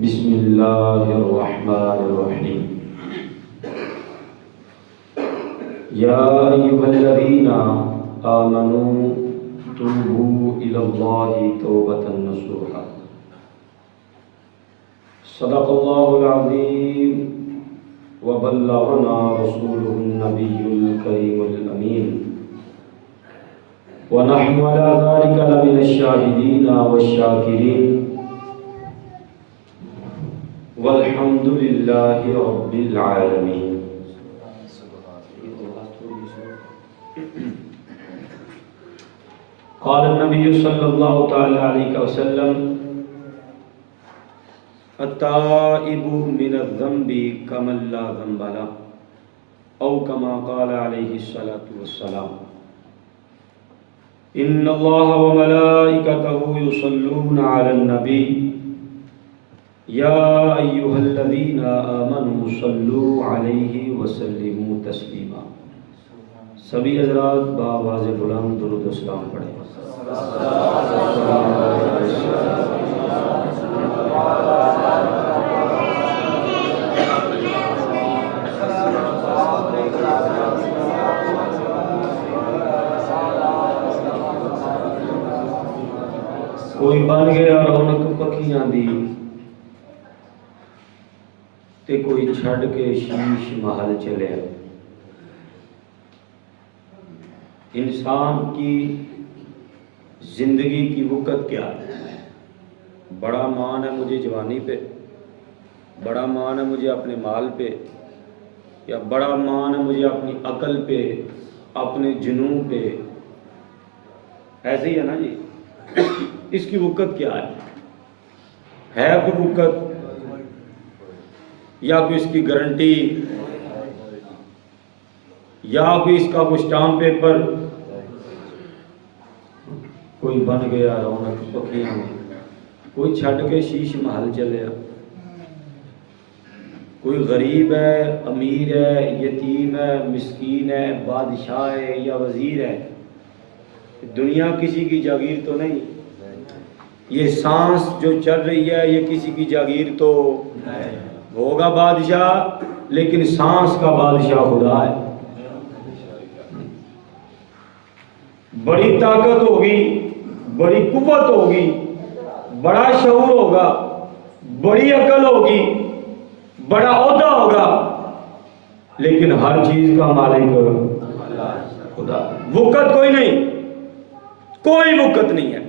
بسم اللہ الرحمن الرحیم یا ایھا الذین آمنوا توبوا الی اللہ توبۃ نصوحا صدق اللہ العظیم وبلغنا رسوله النبی الکریم الامین ونحن على ذلك لمن الشاہدین والشاکرین والحمد للہ رب العالمین۔ قال النبی صلی اللہ تعالی علیہ وسلم التائب من الذنب کمن لا ذنب له او کما قال علیہ الصلاة والسلام ان اللہ وملائکتہ یصلون علی النبی یا ایھا الذین آمنوا صلوا علیہ وسلموا تسلیما۔ سبھی حضرات بآواز بلند درود و سلام پڑھیں۔ کوئی بن گیا رونق پکھیاں دی تے کوئی چھڑ کے شیش محل چلے۔ انسان کی زندگی کی وقت کیا ہے؟ بڑا مان ہے مجھے جوانی پہ، بڑا مان ہے مجھے اپنے مال پہ، یا بڑا مان ہے مجھے اپنی عقل پہ، اپنے جنون پہ، ایسے ہی ہے نا جی۔ اس کی وقت کیا ہے کوئی وقت یا کوئی اس کی گارنٹی یا کوئی اس کا کوئی اسٹامپ پیپر؟ کوئی بن گیا رونق پکھیاں میں، کوئی چھڑ کے شیش محل چلے۔ کوئی غریب ہے، امیر ہے، یتیم ہے، مسکین ہے، بادشاہ ہے یا وزیر ہے، دنیا کسی کی جاگیر تو نہیں۔ یہ سانس جو چل رہی ہے یہ کسی کی جاگیر تو ہوگا بادشاہ، لیکن سانس کا بادشاہ خدا ہے۔ بڑی طاقت ہوگی، بڑی قوت ہوگی، بڑا شعور ہوگا، بڑی عقل ہوگی، بڑا عہدہ ہوگا، لیکن ہر چیز کا مالک خدا۔ وقت کوئی نہیں، کوئی وقت نہیں ہے۔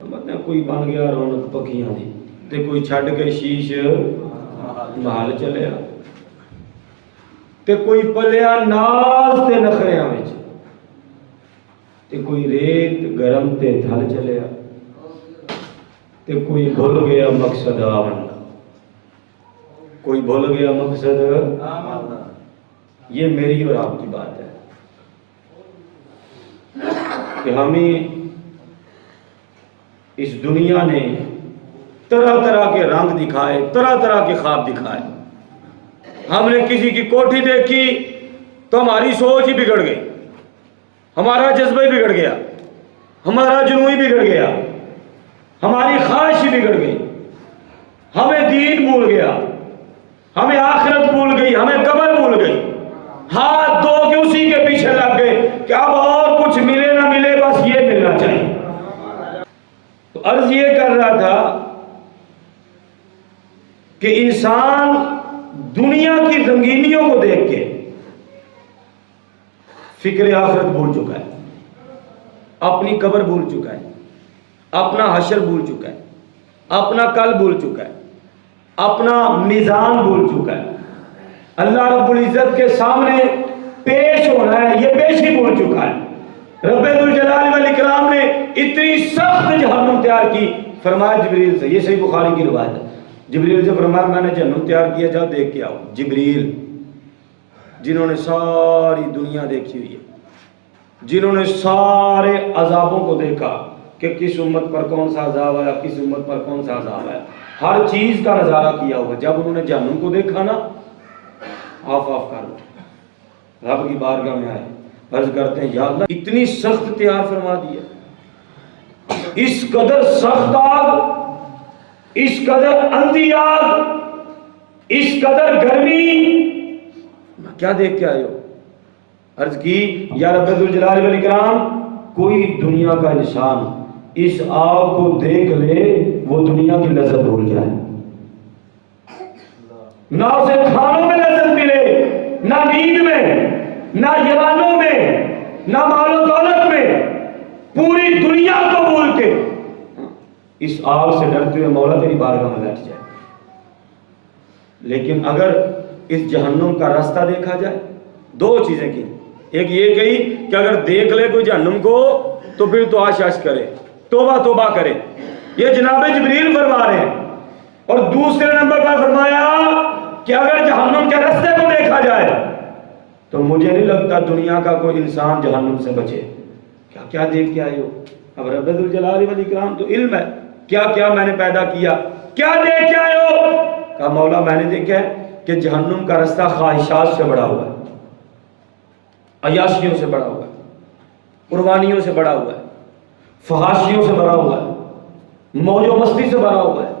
مطلب کوئی بن گیا رونق پکھیاں دی تے کوئی چھڑ کے شیش محل چلیا، تے کوئی پلیا ناز تے نخریاں وچ، تے کوئی ریت گرم تے تھل چلیا، تے کوئی بھول گیا مقصد آمنا، کوئی بھول گیا مقصد آمنا۔ یہ میری اور آپ کی بات ہے کہ ہمیں اس دنیا نے طرح طرح کے رنگ دکھائے، طرح طرح کے خواب دکھائے۔ ہم نے کسی کی کوٹھی دیکھی تو ہماری سوچ ہی بگڑ گئی، ہمارا جذبہ ہی بگڑ گیا، ہمارا جنون ہی بگڑ گیا، ہماری خواہش ہی بگڑ گئی، ہمیں دین بھول گیا، ہمیں آخرت بھول گئی، ہمیں قبر بھول گئی، ہاتھ دھو کے اسی کے پیچھے لگ گئے کہ اب اور کچھ ملے نہ ملے بس یہ ملنا چاہیے۔ تو عرض یہ کر رہا تھا کہ انسان دنیا کی رنگینیوں کو دیکھ کے فکر آخرت بھول چکا ہے، اپنی قبر بھول چکا ہے، اپنا حشر بھول چکا ہے، اپنا کل بھول چکا ہے، اپنا میزان بھول چکا ہے، اللہ رب العزت کے سامنے پیش ہونا ہے یہ پیشی بھول چکا ہے۔ رب ذوالجلال والاکرام نے اتنی سخت جہنم تیار کی، فرمایا جبریل سے، یہ صحیح بخاری کی روایت ہے، جبریل سے فرمایا میں نے جہنم تیار کیا، جاؤ دیکھ کے آؤ۔ جبریل جنہوں نے ساری دنیا دیکھی ہوئی ہے، جنہوں نے سارے عذابوں کو دیکھا کہ کس امت پر کون سا عذاب آیا، کس امت پر کون سا عذاب آیا، ہر چیز کا نظارہ کیا ہوگا، جب انہوں نے جہنم کو دیکھا نا آف کر دو، رب کی بارگاہ میں آئے، عرض کرتے ہیں یا اللہ اتنی سخت تیار فرما دی ہے، اس قدر سخت آگ اس قدر اندھی آگ، اس قدر گرمی، کیا دیکھ کے آئے ہو؟ عرض کی یا رب ذوالجلال والاکرام، کوئی دنیا کا انسان اس آگ کو دیکھ لے وہ دنیا کی لذت بھول جائے، نہ اسے کھانوں میں لذت ملے، نہ نیند میں، نہ جوانوں میں، نہ مال و دولت میں، پوری دنیا کو بھول کے اس آگ سے ڈرتے ہوئے مولا تیری بارگاہ میں بیٹھ جائے۔ لیکن اگر اس جہنم کا راستہ دیکھا جائے، دو چیزیں کی، ایک یہ کہی کہ اگر دیکھ لے کوئی جہنم کو تو پھر تو آش کرے، توبہ توبہ کرے، یہ جناب جبریل فرما رہے ہیں۔ اور دوسرے نمبر پر فرمایا کہ اگر جہنم کے راستے کو دیکھا جائے تو مجھے نہیں لگتا دنیا کا کوئی انسان جہنم سے بچے۔ کیا دیکھ کے آئے ہو؟ اب رب ذوالجلال والاکرام تو علم ہے، کیا میں نے پیدا کیا، کیا دیکھ کے آئے ہو؟ کہا مولا میں نے دیکھا ہے کہ جہنم کا راستہ خواہشات سے بڑا ہوا ہے، عیاشیوں سے بڑا ہوا ہے، قربانیوں سے بڑا ہوا ہے، فحاشیوں سے بڑا ہوا ہے، موج و مستی سے بڑا ہوا ہے۔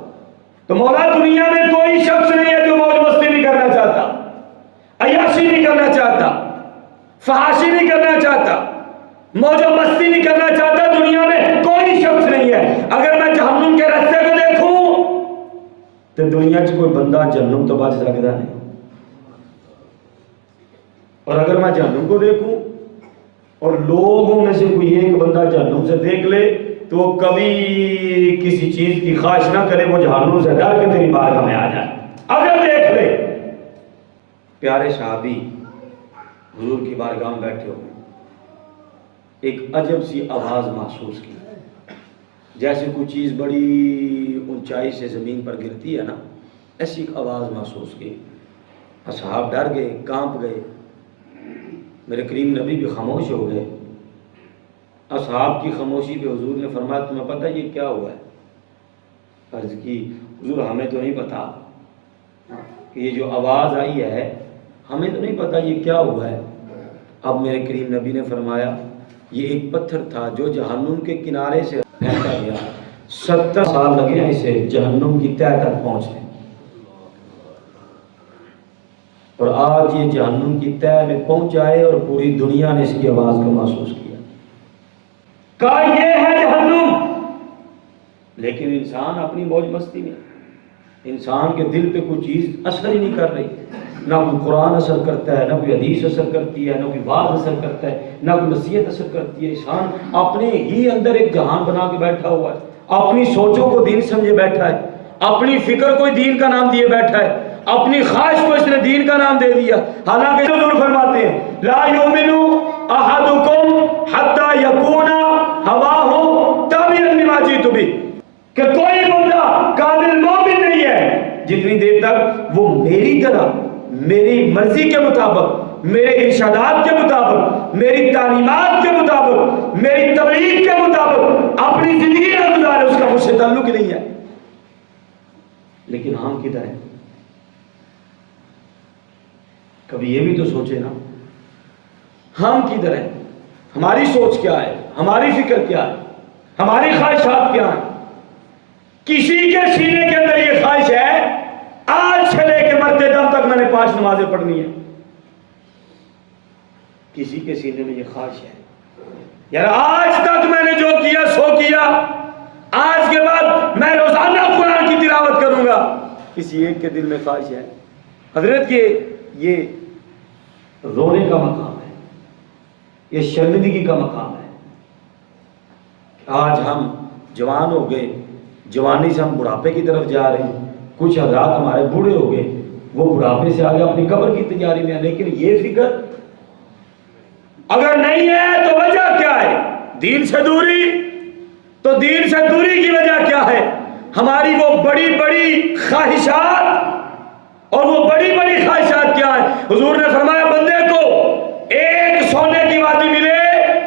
تو مولا دنیا میں کوئی شخص نہیں ہے جو موج مستی نہیں کرنا چاہتا، عیاشی نہیں کرنا چاہتا، فحاشی نہیں کرنا چاہتا، موج و مستی نہیں کرنا چاہتا، دنیا میں کوئی شخص نہیں ہے۔ اگر میں جہنم کے راستے کو دیکھوں تو دنیا چ کوئی بندہ جہنم تو بچ سکتا نہیں، اور اگر میں جہنم کو دیکھوں اور لوگوں میں سے کوئی ایک بندہ جہنم سے دیکھ لے تو کبھی کسی چیز کی خواہش نہ کرے، وہ جہنم سے ڈر کے تیری بارگاہ میں آ جائے۔ اگر دیکھ لے، پیارے صحابی حضور کی بارگاہ میں بیٹھے ہوئے، ایک عجب سی آواز محسوس کی، جیسے کوئی چیز بڑی اونچائی سے زمین پر گرتی ہے نا، ایسی ایک آواز محسوس کی۔ اصحاب ڈر گئے، کانپ گئے، میرے کریم نبی بھی خاموش ہو گئے۔ اصحاب کی خاموشی پہ حضور نے فرمایا تمہیں پتہ یہ کیا ہوا ہے؟ عرض کی حضور ہمیں تو نہیں پتا، کہ یہ جو آواز آئی ہے ہمیں تو نہیں پتا یہ کیا ہوا ہے۔ اب میرے کریم نبی نے فرمایا یہ ایک پتھر تھا جو جہنم کے کنارے سے پھینکا گیا، 70 سال لگے ہیں اسے جہنم کی تہہ تک پہنچنے، اور آج یہ جہنم کی تہہ میں پہنچا ہے اور پوری دنیا نے اس کی آواز کو محسوس کیا۔ کہا یہ ہے جہنم، لیکن انسان اپنی موج مستی میں، انسان کے دل پہ کوئی چیز اثر ہی نہیں کر رہی، نہ کوئی قرآن اثر کرتا ہے، نہ کوئی حدیث اثر کرتی ہے، نہ کوئی واعظ اثر کرتا ہے، نہ کوئی نصیحت اثر کرتی ہے۔ انسان اپنے ہی اندر ایک جہان بنا کے بیٹھا ہوا ہے، اپنی سوچوں کو دین سمجھے بیٹھا ہے، اپنی فکر کو دین کا نام دیے بیٹھا ہے، اپنی خواہش کو اس نے دین کا نام دے دیا۔ حالانکہ حضور فرماتے ہیں لا یؤمن احدکم حتی یکون ہواہ تابعا لما جئت بہ، کہ کوئی بندہ کامل مومن نہیں ہے جتنی دیر تک وہ میری طرح، میری مرضی کے مطابق، میرے ارشادات کے مطابق، میری تعلیمات کے مطابق، میری تبلیغ کے مطابق اپنی زندگی نہ گزارے، اس کا مجھ سے تعلق نہیں ہے۔ لیکن ہم کدھر ہیں؟ کبھی یہ بھی تو سوچے نا، ہم کدھر ہیں؟ ہماری سوچ کیا ہے؟ ہماری فکر کیا ہے؟ ہماری خواہشات کیا ہیں؟ کسی کے سینے کے اندر یہ خواہش ہے آج سے لے کے مرتے دم تک میں نے 5 نمازیں پڑھنی ہے؟ کسی کے سینے میں یہ خواہش ہے یار آج تک میں نے جو کیا سو کیا، آج کے بعد میں روزانہ قرآن کی تلاوت کروں گا؟ کسی ایک کے دل میں خواہش ہے؟ حضرت یہ رونے کا مقام ہے، یہ شرمندگی کا مقام ہے۔ آج ہم جوان ہو گئے، جوانی سے ہم بڑھاپے کی طرف جا رہے ہیں، کچھ حضرات ہمارے بوڑھے ہو گئے، وہ بڑھاپے سے آگے اپنی قبر کی تیاری میں ہیں، لیکن یہ فکر اگر نہیں ہے تو وجہ کیا ہے؟ دین سے دوری۔ تو دین سے دوری کی وجہ کیا ہے؟ ہماری وہ بڑی بڑی خواہشات، اور وہ بڑی بڑی خواہشات کیا ہے؟ حضور نے فرمایا بندے کو ایک سونے کی وادی ملے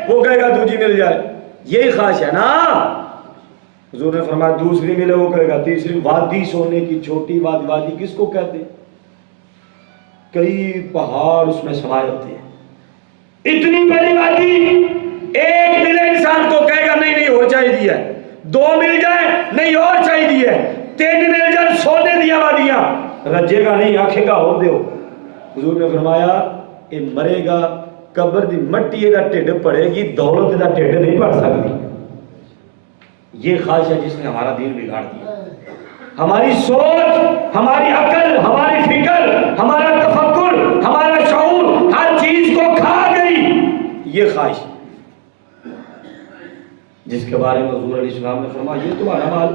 وہ کہے گا دوسری مل جائے، یہی خواہش ہے نا۔ حضور نے فرمایا دوسری ملے وہ کہے گا تیسری۔ وادی سونے کی چھوٹی وادی کس کو کہتے ہیں؟ کئی پہاڑ اس میں سمائے ہوتے ہیں، اتنی بڑی وادی ایک ملے انسان کو کہے گا نہیں اور چاہیے ہے، 2 مل جائے نہیں اور چاہیے ہے، تین مل جان سونے دیا وادیاں رجے گا نہیں آکھے گا اور دیو. حضور نے فرمایا یہ مرے گا قبر دی مٹی دا ٹھڈ پڑے گی دولت دا ٹھڈ نہیں پڑ سکتی. یہ خواہش ہے جس نے ہمارا دین بگاڑ دیا. ہماری سوچ ہماری عقل ہماری فکر ہمارا تفکر ہمارا شعور ہر چیز کو کھا گئی یہ خواہش جس کے بارے میں حضور علیہ السلام نے فرمایا یہ تمہارا مال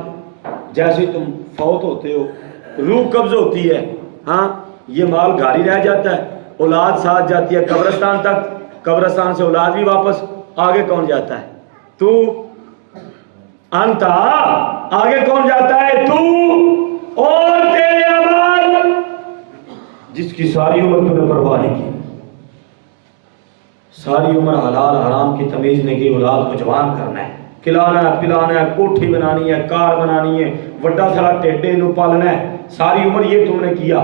جیسے تم فوت ہوتے ہو روح قبض ہوتی ہے ہاں یہ مال گھاری رہ جاتا ہے اولاد ساتھ جاتی ہے قبرستان تک قبرستان سے اولاد بھی واپس آگے کون جاتا ہے تو انتا آگے کون جاتا ہے تو اور تیرے اعمال جس کی ساری عمر تو نے پرواہ نہیں کی ساری عمر حلال حرام کی تمیز نے کی اولاد کو جوان کرنا ہے کھلانا ہے پلانا ہے کوٹھی بنانی ہے کار بنانی ہے وڈا سارا ٹیڈے نو پالنا ہے ساری عمر یہ تم نے کیا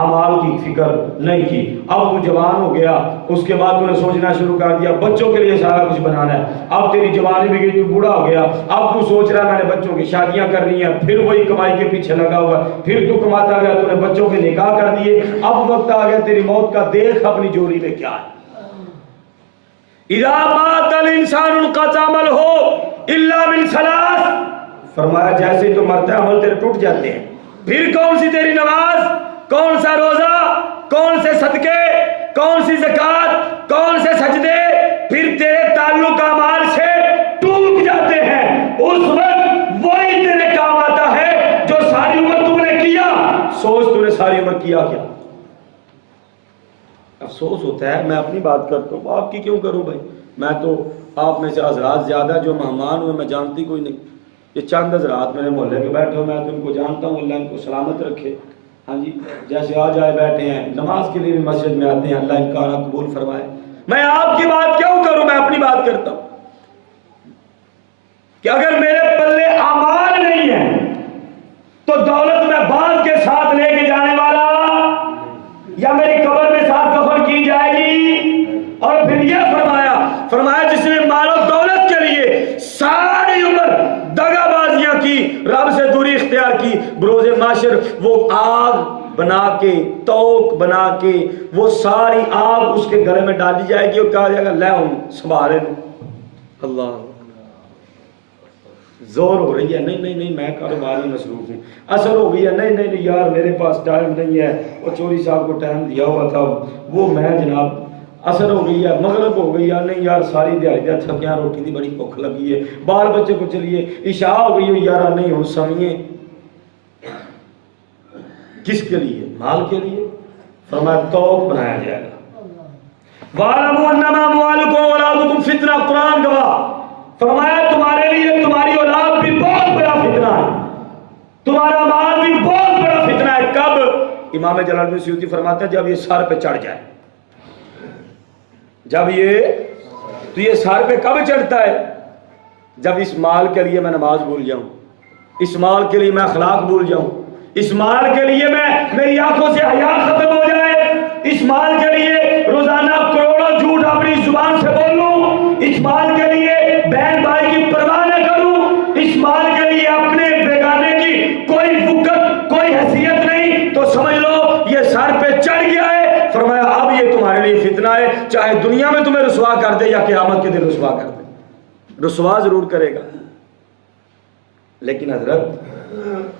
اعمال کی فکر نہیں کی اب تو جوان ہو گیا اس کے بعد تو نے سوچنا شروع کر دیا بچوں کے لیے سارا کچھ بنانا ہے اب تیری جوانی بھی گئی تو بوڑھا ہو گیا اب تو سوچ رہا ہے میں نے بچوں کی شادیاں کرنی ہیں پھر وہی کمائی کے پیچھے لگا ہوا پھر تو کماتا گیا تو نے بچوں کے نکاح کر دیے اب وقت آ گیا تیری موت کا دیکھ اپنی جوڑی میں کیا ہے اذا مات الانسان انقطع عمله الا من ثلاث فرمایا جیسے تو مرتا ہے عمل تیرے ٹوٹ جاتے ہیں پھر کون سی تیری نماز کون سا روزہ کون سے صدقے کون سی زکوٰۃ کون سے سجدے پھر تیرے تعلق اعمال سے ٹوٹ جاتے ہیں اس وقت وہی تیرے کام آتا ہے جو ساری عمر تم نے کیا سوچ تو نے ساری عمر کیا کیا افسوس ہوتا ہے میں اپنی بات کرتا ہوں آپ کی کیوں کروں بھائی میں تو آپ میں سے حضرات زیادہ جو مہمان ہوئے میں جانتی کوئی نہیں یہ چند حضرات میرے محلے کے بیٹھے ہو میں تو ان کو جانتا ہوں اللہ ان کو سلامت رکھے ہاں جی جیسے آج آئے بیٹھے ہیں نماز کے لیے بھی مسجد میں آتے ہیں اللہ ان کا قبول فرمائے میں آپ کی بات کیوں کروں میں اپنی بات کرتا ہوں کہ اگر میرے پلے اعمال نہیں ہیں تو دولت میں باندھ کے ساتھ لے کے جانے والا یا میری قبر میں ساتھ کفن کی جائے گی اور پھر یہ فرمایا جس نے مال و دولت کے لیے ساری عمر دغا بازیاں کی رب سے دوری اختیار کی بروز معاشر وہ آگ بنا کے توک بنا کے وہ ساری آگ اس کے گلے میں ڈالی جائے گی اور کہا جائے گا لے ہوں سنبھالے اللہ زور ہو رہی ہے نہیں میں کاروبار میں مصروف ہوں اثر ہو گئی ہے نہیں یار میرے پاس ٹائم نہیں ہے وہ چوری صاحب کو ٹائم دیا ہوا تھا وہ میں جناب اثر ہو گئی ہے مغرب ہو گئی ہے نہیں یار ساری دیہاڑی دیا تھکیاں روٹی دی بڑی بھوک لگی ہے بال بچے کو چلیے عشاء ہو گئی ہے یار نہیں ہوں سمجھے کس کے لیے مال کے لیے فرمایا توق بنایا جائے گا وَاعْلَمُوا أَنَّمَا أَمْوَالُكُمْ وَأَوْلَادُكُمْ فِتْنَةٌ قرآن گواہ فرمایا تمہارے لیے تمہاری اولاد بھی بہت بڑا فتنہ ہے تمہارا مال بھی بہت بڑا فتنہ ہے کب امام جلال الدین سیوطی فرماتے ہیں جب یہ سر پہ چڑھ جائے جب یہ سر پہ کب چڑھتا ہے جب اس مال کے لیے میں نماز بھول جاؤں اس مال کے لیے میں اخلاق بھول جاؤں اس مال کے لیے میری آنکھوں سے حیا ختم ہو جائے اس مال کے لیے روزانہ کروڑوں جھوٹ اپنی زبان سے بولوں اس مال کے لیے بہن بھائی کی پرواہ نہ کروں اس مال کے لیے اپنے بیگانے کی کوئی وقت کوئی حیثیت نہیں تو سمجھ لو یہ سر پہ چڑھ گیا ہے فرمایا اب یہ تمہارے لیے فتنہ ہے چاہے دنیا میں تمہیں رسوا کر دے یا قیامت کے دن رسوا کر دے رسوا ضرور کرے گا لیکن حضرت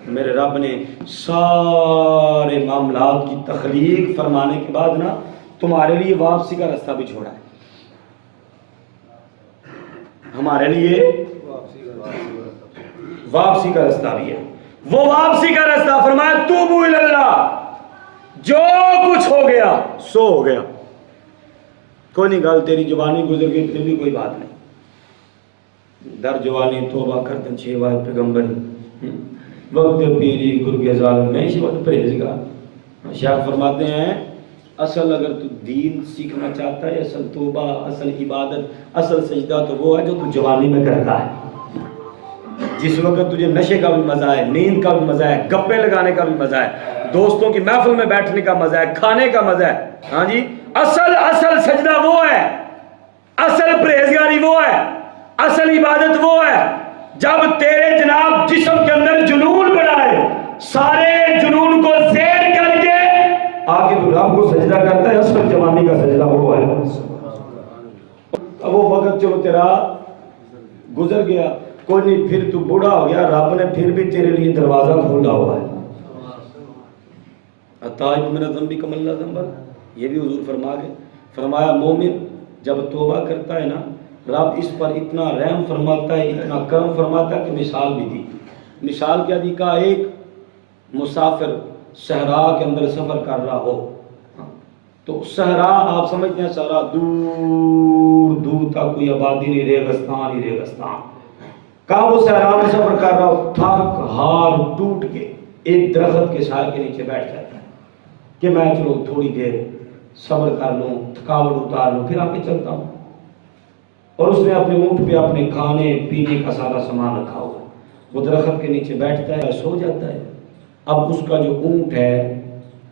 میرے رب نے سارے معاملات کی تخلیق فرمانے کے بعد نا تمہارے لیے واپسی کا راستہ بھی چھوڑا ہے ہمارے لیے واپسی کا راستہ بھی ہے وہ واپسی کا راستہ فرمایا توبوا الی اللہ جو کچھ ہو گیا سو ہو گیا کوئی نہیں گل تیری جوانی گزر گئی پھر بھی کوئی بات نہیں در جوانی توبہ کردن چھ وقت پیغمبری وقت پیری گرگ ظالم میں اسی وقت پرہیزگار شیخ فرماتے ہیں اصل اگر تو دین سیکھنا چاہتا ہے اصل توبہ اصل عبادت اصل سجدہ تو وہ ہے جو تو جوانی میں کرتا ہے جس وقت تجھے نشے کا بھی مزہ ہے نیند کا بھی مزہ ہے گپے لگانے کا بھی مزہ ہے دوستوں کی محفل میں بیٹھنے کا مزہ ہے کھانے کا مزہ ہے ہاں جی اصل سجدہ وہ ہے اصل پرہیزگاری وہ ہے اصل عبادت وہ ہے جب تیرے جناب جسم کے اندر جنون بڑھائے سارے جنون کو زیر کر کے آگے تو رب کو سجدہ کرتا ہے. اصل جوانی کا سجدہ وہ ہے. اب وہ وقت چلو تیرا گزر گیا، کوئی نہیں، پھر تو بوڑھا ہو گیا، رب نے پھر بھی تیرے لیے دروازہ کھولا ہوا ہے. اتائب من الذنب کمن لا ذنب، یہ بھی حضور فرما گئے. فرمایا مومن جب توبہ کرتا ہے نا، رب اس پر اتنا رحم فرماتا ہے، اتنا کرم فرماتا ہے کہ مثال بھی دی. مثال کیا دی؟ کہا ایک مسافر صحرا کے اندر سفر کر رہا ہو، تو صحرا آپ سمجھتے ہیں صحرا دور دور تک کوئی آبادی نہیں، ریگستان ہی ریگستان. کہا وہ صحرا میں سفر کر رہا ہو، تھک ہار ٹوٹ کے ایک درخت کے سائے کے نیچے بیٹھ جاتا ہے کہ میں چلو تھوڑی دیر صبر کر لوں، تھکاوٹ اتار لوں، پھر آگے چلتا ہوں. اور اس نے اپنے اونٹ پہ اپنے کھانے پینے کا سارا سامان رکھا ہوا ہے. وہ درخت کے نیچے بیٹھتا ہے، سو جاتا ہے. اب اس کا جو اونٹ ہے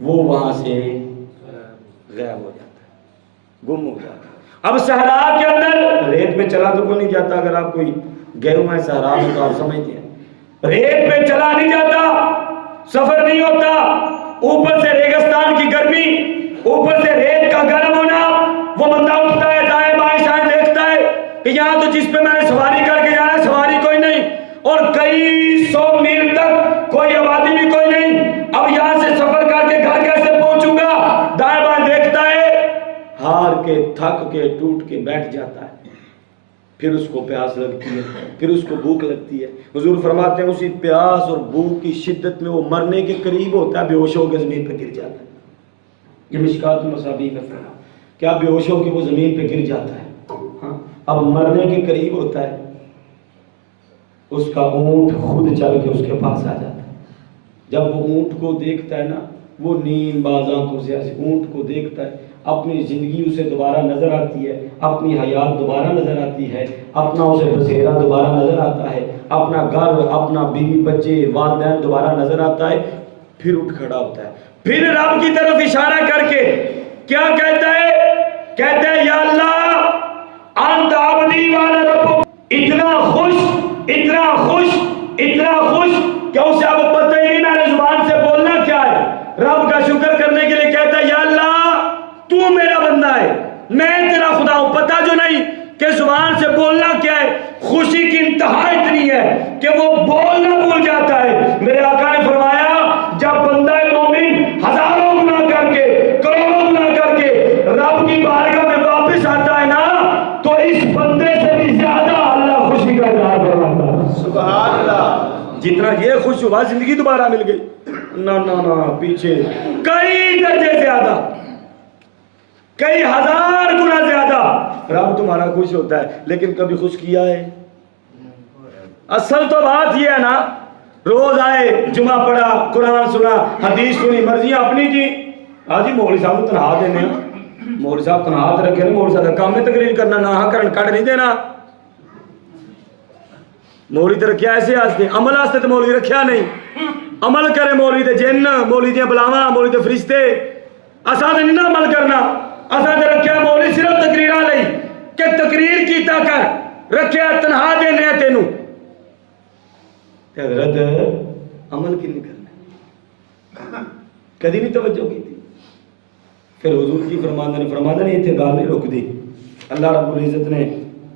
وہ وہاں سے غائب ہو جاتا ہے، گم ہو جاتا ہے. اب صحرا کے اندر ریت پہ چلا تو کوئی نہیں جاتا. اگر آپ کوئی گئے ہوئے ہیں صحرا میں تو آپ سمجھتے ہیں ریت پہ چلا نہیں جاتا، سفر نہیں ہوتا. اوپر سے ریگستان کی گرمی، اوپر سے ریت کا گرم ہونا. وہ بندہ اٹھتا ہے، دائیں بائیں شائیں دیکھتا ہے کہ یہاں تو جس پہ میں نے سواری کر کے جانا ہے سواری کوئی نہیں، اور کئی 100 میل تک کوئی آبادی بھی کوئی نہیں. اب یہاں سے سفر کر کے گھر کیسے پہنچوں گا؟ دائیں بائیں دیکھتا ہے، ہار کے تھک کے ٹوٹ کے بیٹھ جاتا ہے. پھر اس کو پیاس لگتی ہے، پھر اس کو بھوک لگتی ہے. حضور فرماتے ہیں اسی پیاس اور بھوک کی شدت میں وہ مرنے کے قریب ہوتا ہے، بے ہوش ہو کے زمین پہ گر جاتا ہے. یہ مشکات المصابیح کا فرمان، کیا بے ہوش ہو کے وہ زمین پہ گر جاتا ہے. ہاں، اب مرنے کے قریب ہوتا ہے. اس کا اونٹ خود چل کے اس کے پاس آ جاتا ہے. جب وہ اونٹ کو دیکھتا ہے نا، وہ نیم باز آنکھوں سے اونٹ کو دیکھتا ہے. اپنی زندگی اسے دوبارہ نظر آتی ہے، اپنی حیات دوبارہ نظر آتی ہے، اپنا اسے بسیرا دوبارہ نظر آتا ہے، اپنا گھر، اپنا بیوی بچے والدین دوبارہ نظر آتا ہے. پھر اٹھ کھڑا ہوتا ہے، پھر رب کی طرف اشارہ کر کے کیا کہتا ہے؟ کہتا ہے یا اللہ انت عبدی وانا ربک. اتنا خوش، اتنا خوش، اتنا خوش کہ اسے اب پتہ ہی نہیں میں نے زبان سے بولنا کیا ہے. رب کا شکر کرنے کے لیے کہتا ہے یا اللہ تو میرا بندہ ہے، میں تیرا خدا ہوں. پتہ جو نہیں کہ زبان سے بولنا کیا ہے. خوشی کی انتہا اتنی ہے کہ وہ بولنا بھول جاتا ہے. میرے آقا نے فرمایا جب بندہ مومن ہزاروں گناہ کر کے، کروڑوں گناہ کر کے رب کی بارگاہ میں واپس آتا ہے نا، تو اس بندے سے بھی زیادہ اللہ خوشی کا اظہار فرماتا ہے. سبحان اللہ. جتنا یہ خوش ہوا زندگی دوبارہ مل گئی، نہ نہ نہ، پیچھے کئی درجے زیادہ، کئی ہزار گنا زیادہ رب تمہارا خوش ہوتا ہے. لیکن کبھی خوش کیا ہے؟ اصل تو بات یہ ہے نا، روز آئے، جمعہ پڑھا، قرآن سنا، حدیث سنی، مرضیاں اپنی کی. ہاں جی مولوی صاحب تنہا دینے ہیں، مولوی صاحب تنہا رکھے نا، مولوی صاحب کا کام میں تقریر کرنا، نہ کرن کٹ نہیں دینا. مولوی تو رکھیا ایسے آستے، عمل آستے تو مولوی رکھیا نہیں. عمل کرے مولوی دے جن، مولوی دے بلاواں، مولوی دے فرشتے. اساں تے نہیں عمل کرنا، اساں تے رکھیا مولوی صرف تقریراں لئی کہ تقریر کیتا کر، رکھیا تنہا دینے ہیں تینوں. حضرت عمل کی نہیں کرنا، کدی نہیں توجہ کی تھی. پھر حضور کی فرماندہ نے اتنے گال نہیں روک دی. اللہ رب العزت نے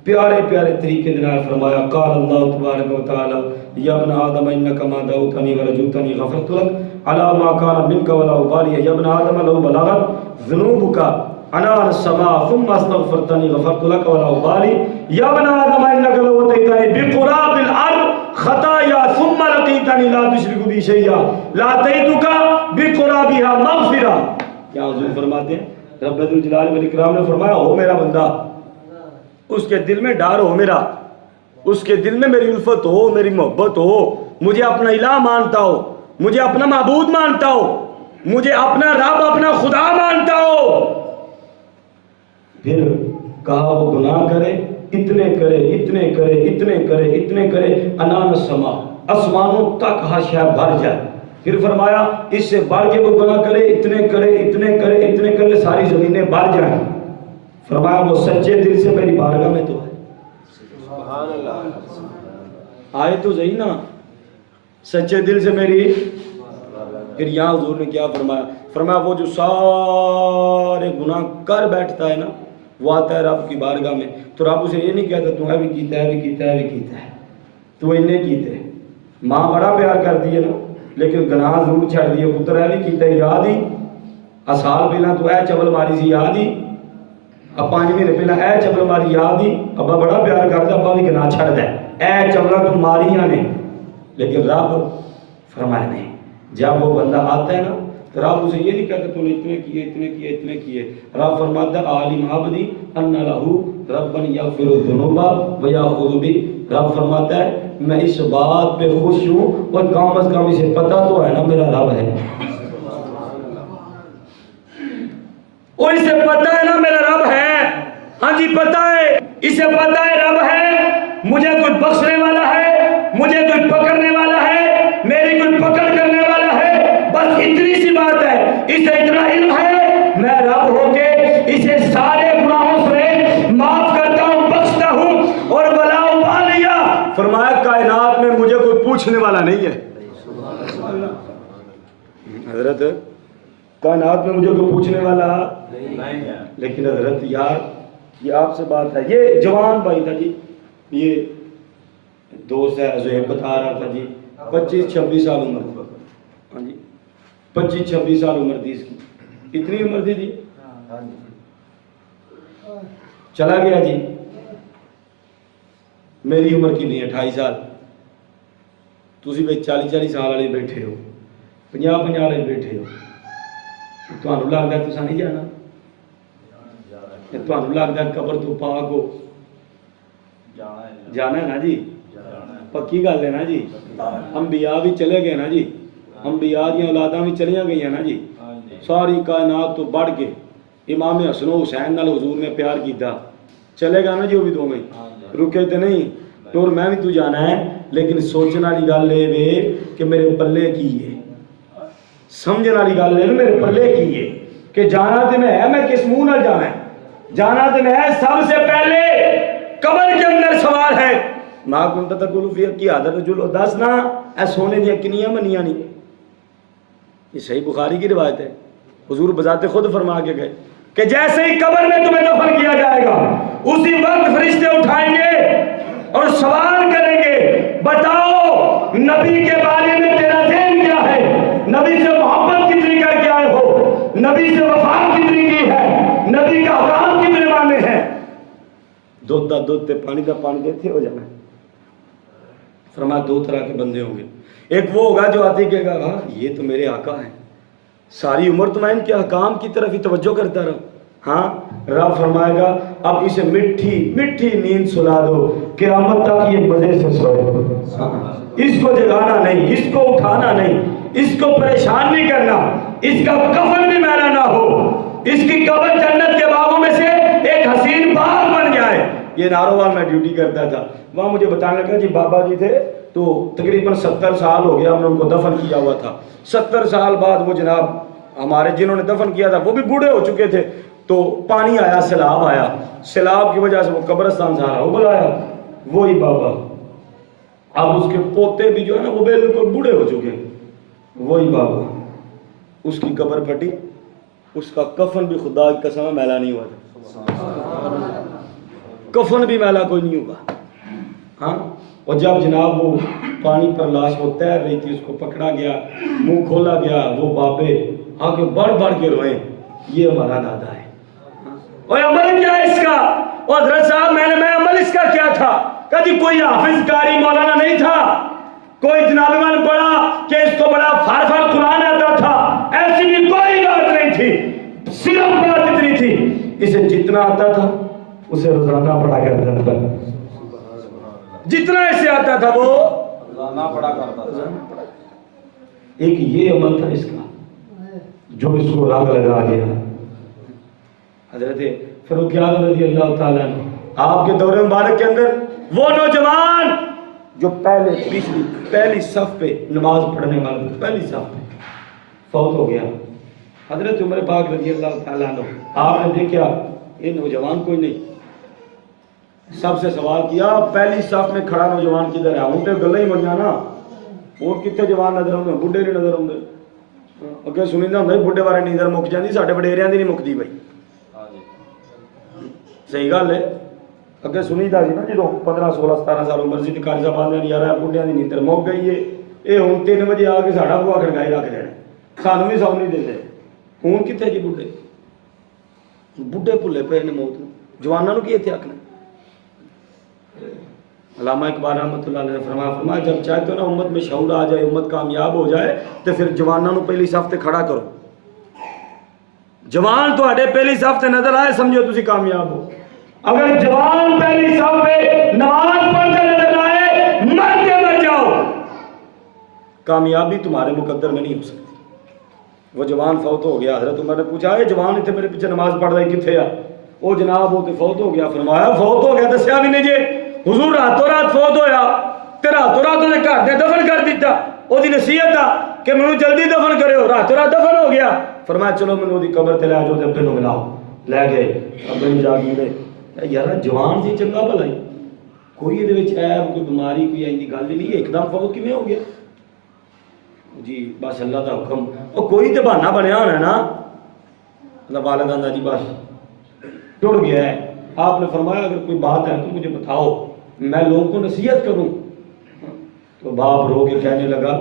پیارے پیارے طریقے دے فرمایا قال اللہ تبارک و تعالی یا ابن آدم انک ما دعوتنی ورجوتنی غفرت لك على ما كان منك ولا ابالي يا ابن آدم لو بلغت ذنوبك عنان السماء ثم استغفرتني غفرت لك ولا ابالي يا ابن آدم انك لو اتيتني بقراب الارض خطايا ثم لقيتني لا تشرك بي شيئا لاتيتك بقرابها مغفرة. کیا حضور فرماتے ہیں؟ رب الجلال والاکرام نے فرمایا ہو میرا بندہ، اس کے دل میں ڈر ہو میرا، اس کے دل میں میری الفت ہو، میری محبت ہو، مجھے اپنا الہ مانتا ہو، مجھے اپنا معبود مانتا ہو، مجھے اپنا رب، اپنا خدا مانتا ہو. پھر کہا وہ گناہ کرے، اتنے کرے، اتنے کرے، اتنے کرے، اتنے کرے، انان السما، آسمانوں تک حاشیہ بھر جائے. پھر فرمایا اس سے بڑھ کے وہ گناہ کرے، اتنے کرے، اتنے کرے، اتنے کرے، ساری زمینیں بھر جائیں. فرمایا وہ سچے دل سے میری بارگاہ میں تو ہے. سبحان اللہ. آئے تو صحیح نا، سچے دل سے میری پھر یہاں حضور نے کیا فرمایا؟ فرمایا وہ جو سارے گناہ کر بیٹھتا ہے نا وہ آتا ہے رب کی بارگاہ میں، تو رب اسے یہ نہیں کہتا تو ہے بھی کیتا ہے بھی کیتا ہے بھی کیتا ہے تو انہیں کیتے ماں بڑا پیار کر دی ہے نا لیکن گناہ ضرور چھڑ دیے پتر ہے بھی کیتا ہے یاد ہی سال پہلا تو اے چبل ماری سی یاد ہی اب 5 مہینے پہلا اے چبل ماری یاد ہی ابا بڑا پیار کرتا ابا بھی گناہ چھڑ دے اے چبلا تو ماریاں نے لیکن رب فرمایا نہیں جب وہ بندہ آتا ہے نا تو رب اسے یہ نہیں کہتا تو نے اتنے کیے اتنے کیے اتنے کیے رب فرماتا ہے عالم عبدی ان لہو ربن یغفر الذنوب ویاخذ بی رب فرماتا ہے میں اس بات پہ خوش ہوں اور کم از کم اسے پتہ تو ہے نا میرا رب ہے اور اسے پتہ ہے نا میرا رب ہے ہاں جی پتہ ہے اسے پتہ ہے رب ہے مجھے کوئی بخشنے والا ہے مجھے کوئی پکڑنے والا ہے میری کوئی پکڑ کرنے والا ہے بس اتنی سی بات ہے اسے اتنا علم ہے میں رب ہو کے اسے سارے گناہوں سے معاف کرتا ہوں بخشتا ہوں اور ولا ابالیا فرمایا کائنات میں مجھے کوئی پوچھنے والا نہیں ہے حضرت کائنات میں مجھے کوئی پوچھنے والا نہیں ہے لیکن حضرت یار یہ آپ سے بات ہے یہ جوان بھائی تھا جی یہ دوست ہے زہیب بتا رہا تھا جی 25-26 سال عمر تھی ہاں جی 25-26 سال عمر تھی اس کی اتنی عمر تھی جی چلا گیا جی میری عمر کی نہیں 28 سال تسی بھی 40 سال والے بیٹھے ہو 50 والے بیٹھے ہو تمہیں لگتا ہے تسا نہیں جانا تمہیں لگتا ہے قبر تو پاک ہو جانا ہے نا جی پکی گل ہے نا جی انبیاء بھی چلے گئے نا جی انبیاء دی اولاداں بھی چلیاں گئی ہیں نا جی ساری کائنات تو بڑھ کے امام حسن و حسین نال حضور نے پیار کیتا چلے گا نا جی وہ بھی دو گئی رکے تے نہیں تو میں بھی تو جانا ہے لیکن سوچنے والی گل یہ کہ میرے پلے کی ہے سمجھنے والی گل ہے میرے پلے کی ہے کہ جانا تے میں ہے میں کس منہ نال جانا ہے جانا تے میں ہے سب سے پہلے قبر کے اندر سوال ہے ماں کن تقول فی کی عادت جلو دس نا اے سونے دیا کنیاں منیاں نہیں یہ صحیح بخاری کی روایت ہے حضور بذات خود فرما کے گئے کہ جیسے ہی قبر میں تمہیں دفن کیا جائے گا اسی وقت فرشتے اٹھائیں گے اور سوال کریں گے بتاؤ نبی کے بارے میں تیرا ذہن کیا ہے نبی سے محبت کتنی کر کے آئے ہو نبی سے وفا کتنی کی ہے نبی کا حکام کتنے مانے ہیں دودھ دا دودھ تے پانی دا پانی دیتے ہو جانا فرمایا 2 طرح کے بندے ہوں گے ایک وہ ہوگا جو آتے کہے گا یہ تو میرے آقا ہیں ساری عمر تو میں ان کے حکام کی طرف ہی توجہ کرتا رہا ہاں رب فرمائے گا اب اسے مٹھی مٹھی نیند سلا دو قیامت تک یہ مزے سے سوئے اس کو جگانا نہیں اس کو اٹھانا نہیں اس کو پریشان نہیں کرنا اس کا کفن بھی میلا نہ ہو اس کی قبر جنت کے باغوں میں سے ایک حسین باغ بن جائے یہ ناروال میں ڈیوٹی کرتا تھا وہاں مجھے بتانے لگا جی بابا جی تھے تو تقریباً 70 سال ہو گیا ہم نے ان کو دفن کیا ہوا تھا 70 سال بعد وہ جناب ہمارے جنہوں نے دفن کیا تھا وہ بھی بوڑھے ہو چکے تھے تو پانی آیا سیلاب آیا سیلاب کی وجہ سے وہ قبرستان سے وہ بلایا وہی بابا اب اس کے پوتے بھی جو ہے نا وہ بالکل بوڑھے ہو چکے وہی بابا اس کی قبر پھٹی اس کا کفن بھی خدا کی قسم میلا نہیں ہوا تھا کفن بھی میلا کوئی نہیں ہوگا ہاں اور جب جناب وہ پانی پر لاش وہ تیر رہی تھی اس کو پکڑا گیا منہ کھولا گیا وہ بابے آگے بڑھ بڑھ کے روئے یہ ہمارا دادا ہے اور عمل کیا ہے اس کا اور حضرت صاحب میں عمل اس کا کیا تھا کبھی کوئی حافظ قاری مولانا نہیں تھا کوئی جناب من پڑا کہ اس کو بڑا فارفر قرآن آتا تھا ایسی بھی کوئی بات نہیں تھی صرف بات اتنی تھی اسے جتنا آتا تھا اسے روزانہ پڑھا کرتا تھا جتنا اسے آتا تھا وہ روزانہ پڑھا کرتا تھا ایک یہ عمل تھا اس کا جو اس کو رنگ لگا گیا حضرت فاروق اعظم رضی اللہ تعالیٰ نے آپ کے دور مبارک کے اندر وہ نوجوان جو پہلی صف پہ نماز پڑھنے والے پہلی صف پہ فوت ہو گیا حضرت عمر پاک رضی اللہ تعالیٰ عنہ آپ نے دیکھا یہ نوجوان کوئی نہیں سب سے سوال کیا پہلی صف میں کھڑا نوجوان کدھر ہے ہوں تو گلیں ہی بنیا نا وہ کتنے جوان نظر آؤں بڈھے نہیں نظر آؤں ਅੱਗੇ ਸੁਣੀਦਾ ਹੁੰਦਾ ਬੁੱਢੇ ਬਾਰੇ ਨੀਂਦਰ ਮੁੱਕ ਜਾਂਦੀ, ਸਾਡੇ ਵਡੇਰਿਆਂ ਦੀ ਨਹੀਂ ਮੁੱਕਦੀ ਬਈ। ਸਹੀ ਗੱਲ ਹੈ। ਅੱਗੇ ਸੁਣੀਦਾ ਸੀ ਨਾ ਜਦੋਂ 15 16 17 ਸਾਲ ਉਮਰ ਸੀ ਤੇ ਕਾਲੀ ਸਾਹਿਬ ਆਂਦੇ ਯਾਰ ਬੁੱਢਿਆਂ ਦੀ ਨੀਂਦਰ ਮੁੱਕ ਗਈ ਏ, ਇਹ ਹੁਣ 3 ਵਜੇ ਆ ਕੇ ਸਾਡਾ ਬੂਹਾ ਖੜਕਾਈ ਰੱਖ ਦੇਣਾ, ਸਾਨੂੰ ਵੀ ਸੌਣ ਨਹੀਂ ਦਿੰਦੇ। ਹੁਣ ਕਿੱਥੇ ਜੀ ਬੁੱਢੇ? ਬੁੱਢੇ ਭੁੱਲੇ ਪਏ ਨੇ ਮੌਤ ਨੂੰ, ਜਵਾਨਾਂ ਨੂੰ ਕੀ ਇੱਥੇ ਆਖਣਾ। علامہ اقبال رحمۃ اللہ علیہ نے فرمایا جب چاہتے ہو نا امت میں شعور آ جائے، امت کامیاب ہو جائے تو پھر جوانوں پہلی صف تے کھڑا کرو۔ جوان تو پہلی صف تے نظر آئے سمجھو تسی کامیاب ہو۔ اگر جوان پہلی صف پہ نماز پڑھتے نظر آئے مر کے مر جاؤ، کامیابی تمہارے مقدر میں نہیں ہو سکتی۔ وہ جوان فوت ہو گیا، حضرت عمر نے پوچھا اے جوان اتنے میرے پیچھے نماز پڑھ رہا ہے کتنے آ؟ وہ جناب وہ تو فوت ہو گیا۔ فرمایا فوت ہو گیا دسیا بھی نہیں جی، حضور راتوں رات فوت ہویا تے راتوں رات انہیں گھر دے دفن کر دیتا، وہ دی نصیحت آ کہ مینوں جلدی دفن کرو، راتوں رات دفن ہو گیا۔ فرمایا چلو مینوں دی قبر تے لے جاؤ تے ابے نوں ملاؤ، لے گئے ابے نوں جا کے یار جوان سی چنگا بھلا ہی، کوئی یہ وچ عیب کوئی بیماری کوئی ایسی گل ہی نہیں، ایک دم فوت کیویں ہو گیا جی؟ بس اللہ دا حکم، وہ کوئی تے بہانہ بنیا ہونا ہے نا۔ اللہ والد آندا جی بس ٹوٹ گیا ہے۔ آپ نے فرمایا اگر کوئی بات ہے تو مجھے بتاؤ میں لوگوں کو نصیحت کروں۔ تو باپ رو کے کہنے لگا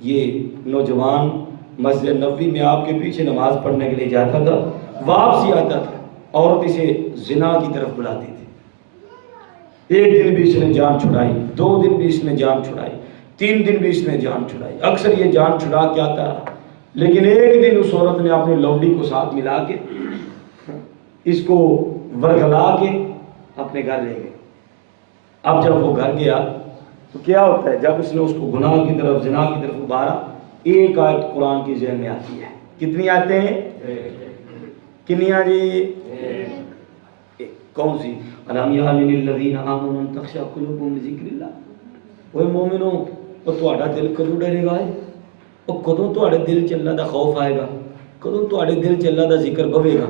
یہ نوجوان مسجد نبوی میں آپ کے پیچھے نماز پڑھنے کے لیے جاتا تھا، واپسی آتا تھا عورت اسے زنا کی طرف بلاتی تھی۔ ایک دن بھی اس نے جان چھڑائی، 2 دن بھی اس نے جان چھڑائی، 3 دن بھی اس نے جان چھڑائی، اکثر یہ جان چھڑا کے آتا رہا، لیکن ایک دن اس عورت نے اپنی لوڈی کو ساتھ ملا کے اس کو ورگلا کے اپنے گھر لے گئے۔ اب جب وہ گھر گیا تو کیا ہوتا ہے جب اس نے اس کو گناہ کی طرف زنا کی طرف ابھارا، ایک آیت قرآن کی ذہن میں آتی ہے۔ کتنی آیتیں ہیں؟ کنیاں جی؟ کون سی؟ الم یعن للذین آمنوا ان تخشع قلوبهم لذکر اللہ۔ اوے مومنو او تہاڈا دل کدوں ڈرے گا؟ او کدوں تہاڈے دل چ اللہ دا خوف آئے گا؟ کدوں تہاڈے دل چ اللہ دا ذکر بھوے گا؟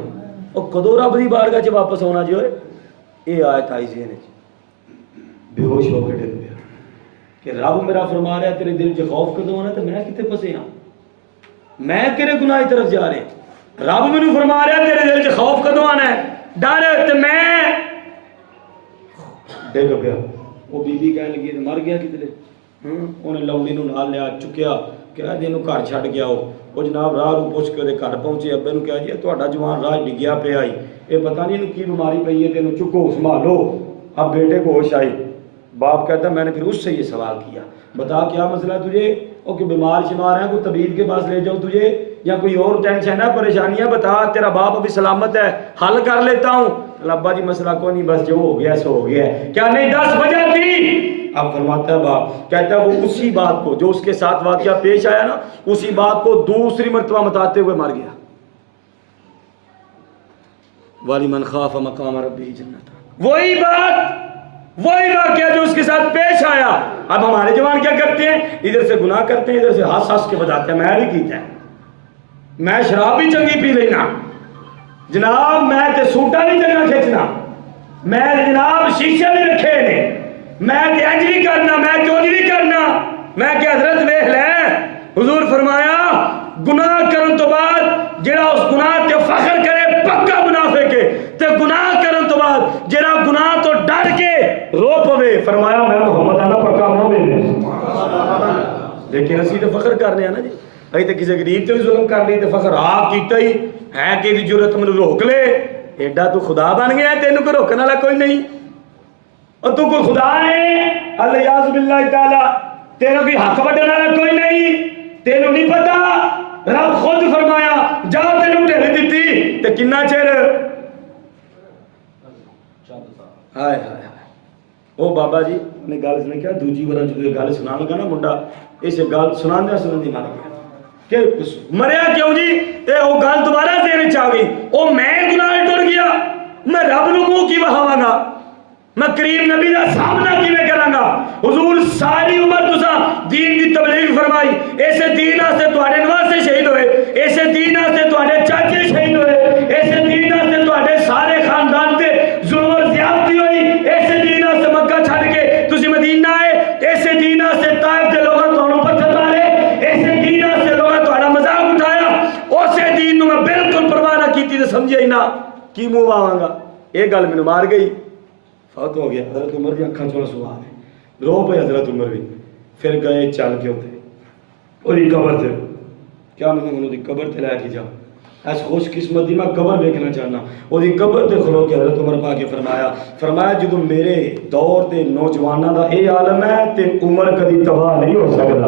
او کدوں رب دی بارگاہ چ واپس ہونا جی؟ ہوئے یہ آیت آئی ذہن وچ، بے ہوش ہو کے ڈر گیا کہ رب میرا فرما رہا ہے تیرے دل چ خوف کدوں ہونا تے میں کتے پھسے ہاں، میں کہڑے گناہ کی طرف جا رہے ہیں؟ رب مینوں فرما رہا ہے تیرے دل چ خوف کدوں آنا ہے، ڈر تے میں ڈگ پیا۔ وہ بی بی کہنے لگی مر گیا کدھر؟ انہیں لوڈی نوں نال لیا چکیا کہ اینوں گھر چھڈ کے آؤ۔ وہ جناب راہ رو پوچھ کے گھر پہنچے، ابے نوں کہا جی تہاڈا جوان راہ ڈگیا پیا ہی، یہ پتہ نہیں اینوں کی بیماری پئی ہے تے اینوں چکو سنبھالو۔ اب بیٹے کو ہوش آئی، باپ کہتا میں نے پھر اس سے یہ سوال کیا بتا کیا مسئلہ تجھے؟ وہ کہ بیمار شمار ہے، کوئی طبیب کے پاس لے جاؤں تجھے یا کوئی اور ٹینشن ہے پریشانیاں بتا، تیرا باپ ابھی سلامت ہے حل کر لیتا ہوں۔ ابا جی مسئلہ کوئی نہیں، بس جو ہو گیا سو ہو گیا ہے، کیا نہیں 10 وجہ تھی؟ اب فرماتا ہے باپ کہتا ہے وہ اسی بات کو جو اس کے ساتھ واقعہ پیش آیا نا، اسی بات کو دوسری مرتبہ بتاتے ہوئے مر گیا۔ وَلِمَنْ خَافَ مَقَامَ رَبِّهِ جَنَّتَانِ، وہی بات وہی واقعہ جو اس کے ساتھ پیش آیا۔ اب ہمارے جوان کیا کرتے ہیں؟ ادھر سے گناہ کرتے ہیں، ادھر سے ہنس ہنس کے بتاتے ہیں میں بھی کیتا ہے، میں شراب بھی چنگی پی لینا جناب، میں تے سوٹا نہیں چنگا کھچنا، میں جناب شیشے نہیں رکھے نے، میں تے انج نہیں کرنا، میں کیوں نہیں کرنا، میں کہ حضرت ویکھ لے حضور فرمایا گناہ کرن تو بعد جڑا اس گناہ تے فخر کرے پکا منافق ہے، تے گناہ کرن تو بعد جڑا گناہ تو ڈر کے رو پوے، فرمایا میں محمد آنا پکا مومن ہوں۔ لیکن اسی تے فخر کرنے ہیں نا جی، ائی تے کسی غریب تے بھی ظلم کر لی تے فخر کیتا ہی ہے کہ دی جرت مینوں روک لے، ایڈا تو خدا بن گیا تینوں کو روکنے والا کوئی نہیں، اور تو کوئی خدا ہے الیاذ باللہ تعالی، تیرا کوئی حق وڈن والا کوئی نہیں، تینوں نہیں پتا رب خود فرمایا جا تینوں ڈھیل دیتی تے کنا چر ہائے ہائے ہائے۔ او بابا جی نے گل سن کیا دوجی بار جو گل سنا لگا نا منڈا اسے گل سناندے سناندے مر گیا کہ مریا کیوں جی؟ اے او گل دوبارہ ذہن چ آ گئی، او میں گناہ ٹر گیا، میں رب نو منہ کی بہاواں گا، میں کریم نبی دا سامنا کیویں کراں گا؟ حضور ساری عمر تساں دین دی تبلیغ فرمائی، ایسے دین واسطے تواڈے نواسے شہید ہوئے، ایسے دین واسطے تواڈے چاچے شہید ہوئے، ایسے دین واسطے تواڈے سارے خاندان تے ظلم و زیادتی ہوئی، ایسے دین واسطے مکہ چھڈ کے تسی مدینہ آئے، ایسے دین واسطے طائف دے لوگاں تانوں پتھر مارے، ایسے دین واسطے لوگاں تہاڈا مذاق سمجھے ہی نہ کی منہ آواں گا، یہ گل مینوں مار گئی، فوت ہو گیا۔ حضرت عمر کی اکھاں چوں آنسو آ گئے، رو پے حضرت عمر بھی، پھر گئے چل کے اتنے وہی قبر تے، کیا میں انہوں دی قبر تے لے کے جا، ایس خوش قسمتی میں قبر دیکھنا چاہنا، وہ قبر تے کھلو کے حضرت عمر پاک کے فرمایا جدو میرے دور دے نوجوانوں دا اے عالم ہے تے عمر کدی تباہ نہیں ہو سکتا۔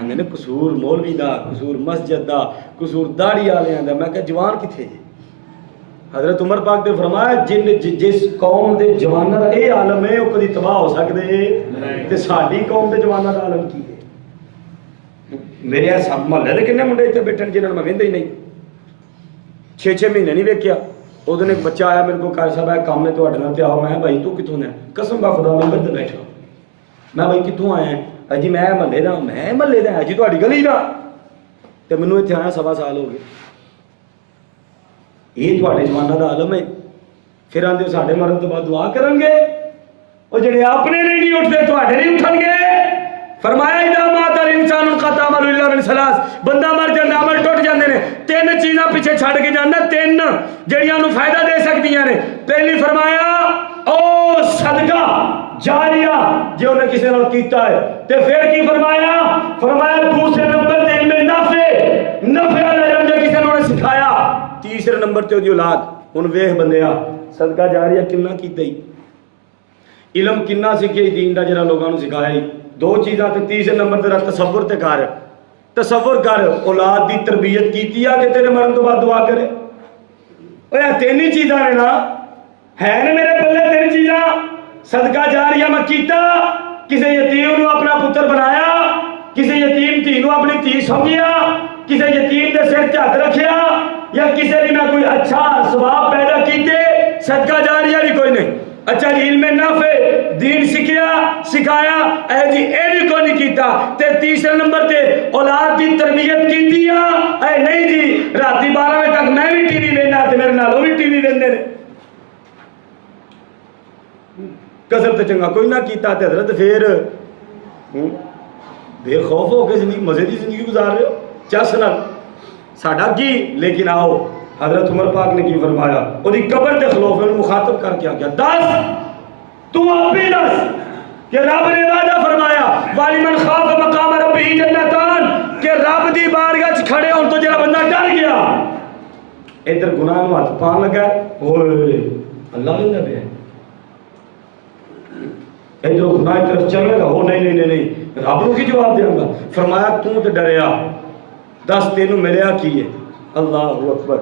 آنے نے قصور مولوی دا، قصور مسجد دا، قصور داڑھی والے دا، میں کہ جوان کتھے جی؟ حضرت عمر پاک نے فرمایا جس قوم دے جوانوں دا اے عالم ہے وہ کدی تباہ ہو سکتے تے ساڈی قوم دے جوانوں دا عالم کی ہے؟ میرے سب محلے دے کنے منڈے اتنے بیٹھے جنہوں میں ویندا ہی نہیں، 6 مہینے نہیں ویکھیا۔ اس دن ایک بچہ آیا میرے کو، قاری صاحب ہے کام میں تواڈے نال تے آؤ، میں بھائی تو کتوں ہے؟ قسم با خدا ممبر تے بیٹھا، میں بھائی کتوں آیا ہے؟ جی میں محلے دا، میں محلے دا جی تواڈی گلی دا، تے مینوں اتنے آیا 1.25 سال ہو گئے۔ یہ تواڈے جواناں دا عالم ہے؟ پھر آندے ساڈے مرن تو بعد دعا کرن گے، وہ جڑے اپنے لیے نہیں اٹھتے تواڈے نہیں اٹھن گے۔ فرمایا اذا مات الانسان انقطع عمله الا من ثلاث، بندہ مر جاندا عمل ٹوٹ جاندے نے، 3 چیزاں پیچھے چھڈ کے جاندا، 3 جڑیاں نوں فائدہ دے سکدیاں نے۔ پہلی فرمایا او صدقہ جاریہ جو نے کسی نے کیتا ہے، تے پھر کی فرمایا؟ فرمایا دوسرے نمبر تے علم نفع والا علم جو کسی نے سکھایا، تیسرے نمبر تے اودی اولاد۔ ہن ویکھ بندیا صدقہ جاریہ کنا کیتا ہی، علم کنا سکھیا دین دا جڑا لوگاں نوں سکھایا ہی، 2 چیزاں تے تیسرے نمبر تے تصور تے کر، تصور کر اولاد دی تربیت کیتی ہے کہ تیرے مرن تو بعد دعا کرے۔ اوے 3 چیزاں نے نا، ہے نا میرے بلے 3 چیزاں۔ صدقہ جاریہ میں کیتا، کسی یتیم نو اپنا پتر بنایا، کسی یتیم دھی نو اپنی دھی سمجھیا، کسی یتیم دے سر تے ہاتھ رکھیا، یا کسی نے میں کوئی اچھا ثواب پیدا کیتے، صدقہ جاریہ بھی کوئی نہیں۔ اچھا جی علم نافع دین سکھایا، اے جی اے بھی کوئی نہیں کیتا، تے تیسرے نمبر تے اولاد دی تربیت کیتی ہے، اے نہیں جی راتی 12 بجے تک میں بھی ٹی وی ویکھنا تے میرے نال وہ بھی ٹی وی ویکھدے نے، کسب تے چنگا کوئی نہ کیتا تے حضرت پھر بے خوف ہو کے زندگی مزے دی زندگی گزار رہے ہو چس نال، ساڈا کی۔ لیکن آؤ حضرت عمر پاک نے کی فرمایا، وہی قبر تے خلوف میں مخاطب کر کے آگیا، دس تو آپ بھی دس کہ رب نے وعدہ فرمایا وَلِمَنْ خَافَ مَقَامَ رَبِّهِ جَنَّتَانِ، کہ رب دی بارگاہ چ کھڑے ہون تو جڑا بندہ ڈر گیا، ادھر گناہ نو ہاتھ پان لگا، اوئے اللہ ویندا پیا، ادھر گناہ کی طرف چل گا، ہو نہیں رب نو کی جواب دیاں گا۔ فرمایا تو تے ڈریا، دس تینوں ملیا کی ہے؟ اللہ اکبر۔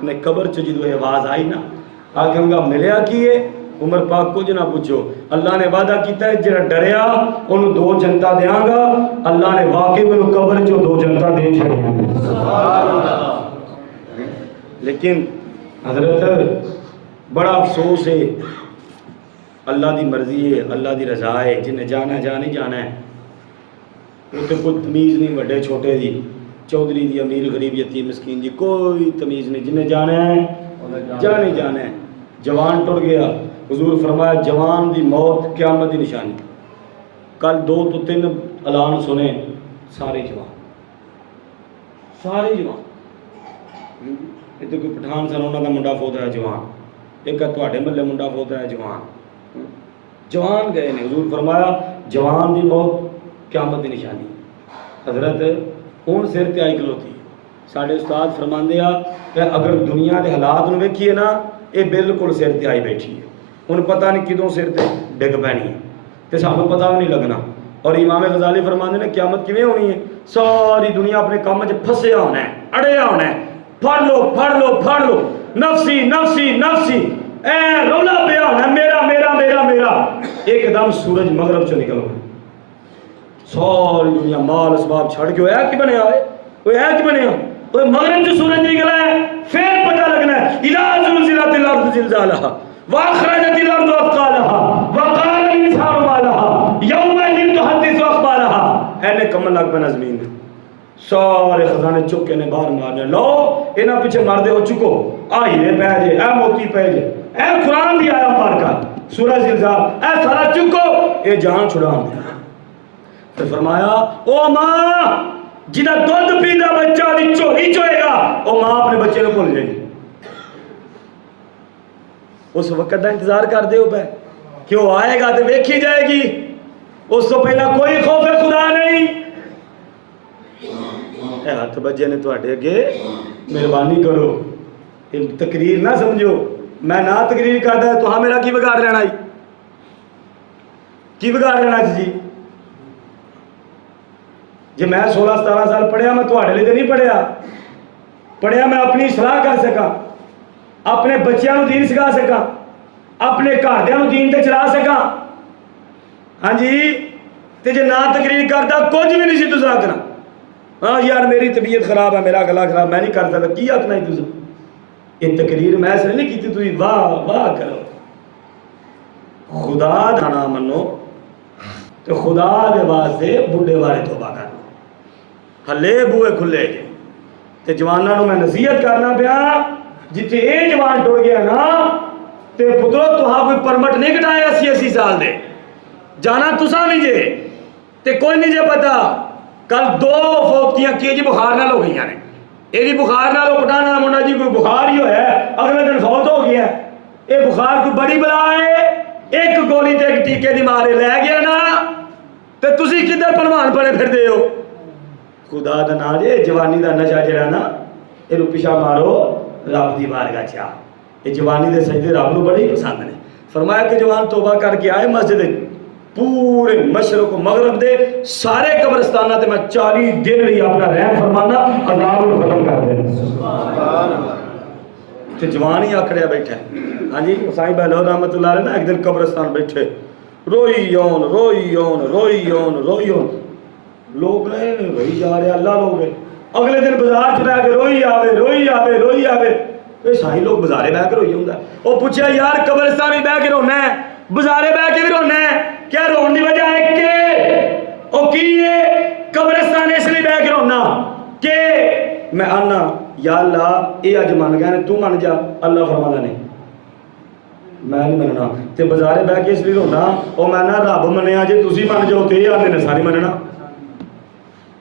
انہیں قبر چ جدو آواز آئی نا، آکھیں گا ملیا کی ہے؟ عمر پاک کچھ نہ پوچھو، اللہ نے وعدہ کیتا ہے جڑا ڈریا انہوں 2 جنتا دیاں گا، اللہ نے واقعی میں قبر چ 2 جنتا دے چھڑیاں گا۔ لیکن حضرت بڑا افسوس ہے، اللہ دی مرضی ہے، اللہ دی رضا ہے، جنہیں جانا ہے جانے جانا ہے، اتنے کوئی تمیز نہیں وڈے چھوٹے دی، چودھری دی، امیر غریب یتیم مسکین دی، کوئی تمیز نہیں، جنہیں جانا ہے جانے جانا ہے۔ جوان ٹر گیا، حضور فرمایا جوان دی موت قیامت دی نشانی۔ کل 2 تو 3 اعلان سنے، سارے جوان، سارے جوان۔ اتنے کوئی پٹھان سن انہوں کا منڈا فوت ہے جوان، ایک تواڈے محلے منڈا فوت ہے جوان، جوان گئے نے۔ حضور فرمایا جوان دی موت قیامت دی نشانی۔ حضرت ہوں سر تے آئی کھلوتی، ساڈے استاد فرماندے آ کہ اگر دنیا دے حالات نوں ویکھیے نا، یہ بالکل سر تے آئی بیٹھی ہے، ہن پتہ نہیں کدوں سر تے ڈگ پینی ہے تے سانوں پتہ بھی نہیں لگنا۔ اور امام غزالی فرماندے نے قیامت کیویں ہونی ہے؟ ساری دنیا اپنے کام وچ پھسیا ہونا ہے، اڑیا ہونا ہے، پڑھ لو پڑھ لو پڑھ لو، نفسی نفسی نفسی، اے رولا پیا ہونا ہے، میرا میرا میرا میرا۔ ایک دم سورج مغرب چ نکل ہونا، ساری دنیا مال اسباب چھڑ کے ہویا کی بنیا ہوئے، وہ ہے کی بنیا وہ مغرب سے سورج نکلا ہے، پھر پتہ لگنا ہے اذا زلزلت الارض زلزالها واخرجت الارض اثقالها وقال الانسان ما لها يومئذ تحدث اخبارها۔ اینے کمن لگ پہ زمین دے سارے خزانے چک کے نے باہر مارنے، لو انہاں پیچھے مردے ہو چکو، آ ہیرے پہ جے، اے موتی پہ جے، اے قرآن دی آیا مارکا سورہ زلزال، اے سارا چکو، اے جان چھڑا دے۔ تو فرمایا او ماں جہاں دودھ پیتا بچہ دی چوری چوئے گا وہ ماں اپنے بچے کو بھول جائے گی. اس وقت کا انتظار کر دے پہ کہ وہ آئے گا تو ویکھی جائے گی. اس تو پہلا کوئی خوف خدا نہیں. اے ہاتھ بجے نے تواڈے اگے مہربانی کرو تقریر نہ سمجھو میں نہ تقریر کرتا تو ہاں میرا کی بگاڑ لینا کی بگاڑ لینا جی. جی میں 16-17 سال پڑھیا میں تواڈے لیے تو نہیں پڑھیا میں اپنی اصلاح کر سکا اپنے بچیاں نو دین سکھا سکا اپنے گھردیاں نو دین تے چلا سکا. ہاں جی تے جے نہ تقریر کرتا کچھ بھی نہیں سی تساں آکھنا. ہاں یار میری طبیعت خراب ہے میرا گلا خراب میں نہیں کر سکتا کی آکھنا ہے تساں. یہ تقریر میں اس نہیں کی تھی واہ واہ کرو. خدا دا نام منو تو خدا دے واسطے بڈھے والے توبہ کر ہلے بوئے کھلے گے. تے جواناں نو میں نصیحت کرنا پیا جتنے یہ جوان ٹر گیا نا تے پترو تہاں کوئی پرمٹ نہیں کٹائے 80 سال دے جانا تساں بھی جے تے کوئی نہیں جے پتا. کل 2 فوتیاں کی جی بخار نال ہو گئی نے. یہ جی بخار نال پٹانا منڈا جی کوئی بخار ہی ہوا ہے اگلے دن فوت ہو گیا. یہ بخار کوئی بڑی بلا ہے ایک گولی تے ایک ٹیکے دی مارے لے گیا نا تے تسی کدھر پلوان بنے پھر دے ہو. خدا دا نا جے جوانی دا نشہ جڑا نا یہ پیچھا مارو رب دی بارگاہ چا. یہ جوانی دے سجدے رب نو بڑے پسند نے. فرمایا کہ جوان توبہ کر کے آئے مسجد پورے مشرق و مغرب دے سارے قبرستانہ تے میں 40 دن رہی اپنا رحم فرمانا عذاب کو ختم کر دے. تے جوان ہی آکڑیا بیٹھا ہے. ہاں جی سائیں بہلول رحمت اللہ علیہ نا ایک دن قبرستان بیٹھے روئی یون لوگ نے روئی جا رہے اللہ لوگ اگلے دن بازار چ رہ کے روئی آوے. یہ ساری لوگ بازارے بہ کے روئی ہوں. وہ پوچھا یار قبرستان بھی بہ کے رونا ہے بازارے بہ کے بھی رونا ہے کیا رون کی وجہ ہے کہ وہ کی ہے قبرستان اس لیے بہ کے رونا کہ میں آنا یا اللہ یہ اج من گیا نے تو من جا. اللہ فرمانا نہیں میں نہیں مننا تے بازارے بہ کے اس لیے رونا وہ میں نہ رب منیا جے تسی من جاؤ تے یہ آدھے نے ساری مننا.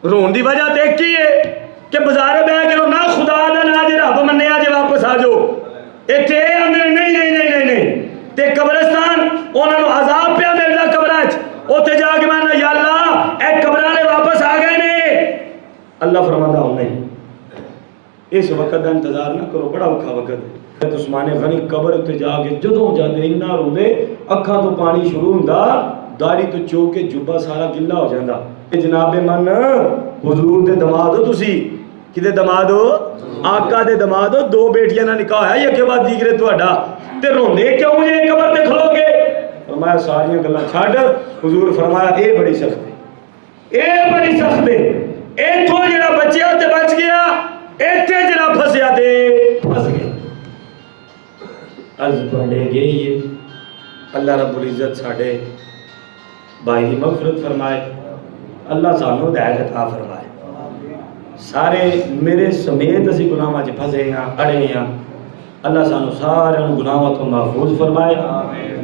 رون دی وجہ تے کی ہے کہ بازارے بہ کے رونا خدا دا نا جے رب منیا جے واپس آ جاؤ. اتنے آدھے نہیں تے قبرستان انہوں نے عذاب پیا ملتا قبراں اتنے جا کے میں یا اللہ اے قبر والے واپس آ گئے نے. اللہ فرماتا ہوں نہیں اس وقت کا انتظار نہ کرو بڑا اوکھا وقت ہے. عثمان غنی قبر اتنے جا کے جدوں جاتے اتنا روندے اکھاں تو پانی شروع ہوندا داڑھی تو چو کے جبا سارا گلا ہو جاندا. جناب من حضور دے دماد ہو تسی کدے دماد ہو آقا دے دماد ہو 2 بیٹیاں نہ نکاح ہے یہ کے بعد دیگرے تہاڈا تے روندے کیوں یہ قبر تے کھلو گے. فرمایا ساریاں گلاں چھڈ. حضور فرمایا اے بڑی سخت ہے ایتھوں جڑا بچیا تے بچ گیا ایتھے جڑا پھسیا تے پھس گیا. عرض پڑھے گئی ہے اللہ رب العزت ساڈے بھائی دی مغفرت فرمائے اللہ سانو ہدایت عطا فرمائے. سارے میرے سمیت اسی گناہاں وچ پھسے ہاں اڑے ہاں اللہ سانو سارے گناہاں تو محفوظ فرمائے.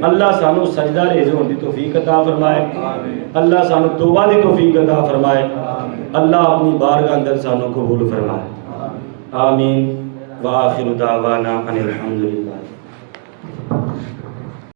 اللہ سانو سجدہ ریز ہون دی توفیق عطا فرمائے. اللہ سانو توبہ دی توفیق عطا فرمائے. اللہ اپنی بارگاہ اندر سانو قبول فرمائے. آمین وآخر دعوانا ان الحمدللہ.